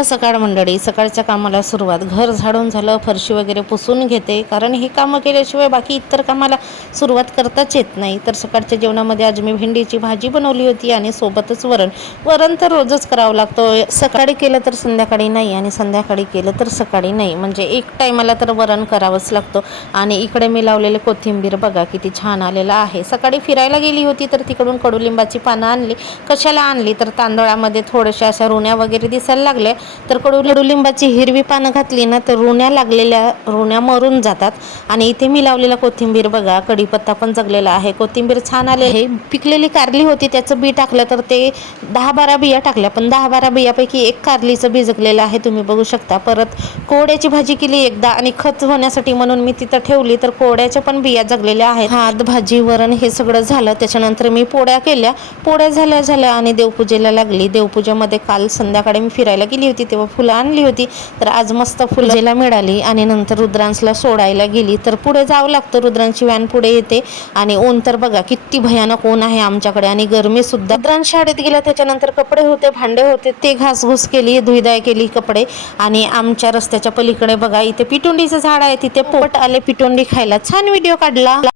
सकाळ मंडळी, सकाळच्या कामाला सुरुवात. घर झाडून झालं, फरशी वगैरे पुसून घेते, कारण हे कामं केल्याशिवाय बाकी इतर कामाला सुरुवात करताच येत नाही. तर सकाळच्या जेवणामध्ये आज मी भेंडीची भाजी बनवली होती आणि सोबतच वरण तर रोजच करावं लागतं. सकाळी केलं तर संध्याकाळी नाही आणि संध्याकाळी केलं तर सकाळी नाही, म्हणजे एक टायमाला तर वरण करावंच लागतं. आणि इकडे मी लावलेले कोथिंबीर बघा किती छान आलेला आहे. सकाळी फिरायला गेली होती तर तिकडून कडुलिंबाची पानं आणली. कशाला आणली तर तांदळामध्ये थोड्याशा अशा रुण्या वगैरे दिसायला लागल्या, तर कडुलिंबाची हिरवी पानं घातली ना तर रुण्या लागलेल्या रुण्या मरून जातात. आणि इथे मी लावलेला कोथिंबीर बघा, कढीपत्ता पण जगलेला आहे, कोथिंबीर छान आले आहे. पिकलेली कारली होती, त्याचं बी टाकलं तर ते 10-12 बिया टाकल्या, पण 10-12 बियापैकी एक कारलीचं बी जगलेलं आहे, तुम्ही बघू शकता. परत कोहड्याची भाजी केली एकदा आणि खत होण्यासाठी म्हणून मी तिथं ठेवली, तर कोहड्याच्या पण बिया जगलेल्या आहेत. भात भाजी वरण हे सगळं झालं. त्याच्यानंतर मी पोळ्या केल्या. पोळ्या झाल्या आणि देवपूजेला लागली. देवपूजेमध्ये काल संध्याकाळी मी फिरायला गेली होती तेव्हा फुलं आणली होती, तर आज मस्त फुलं मिळाली. आणि नंतर रुद्रांशला सोडायला गेली, तर पुढे जावं लागतं, रुद्रांची व्हॅन पुढे येते. आणि ऊन तर बघा किती भयानक ऊन आहे आमच्याकडे, आणि गरमी सुद्धा. रुद्रांश शाळेत गेला, त्याच्यानंतर कपडे होते, भांडे होते, ते घासघूस केली, धुईदाय केली कपडे. आणि आमच्या रस्त्याच्या पलीकडे बघा इथे पिटुंडीचं झाड आहे, तिथे पोपट आले पिटुंडी खायला. छान व्हिडिओ काढला.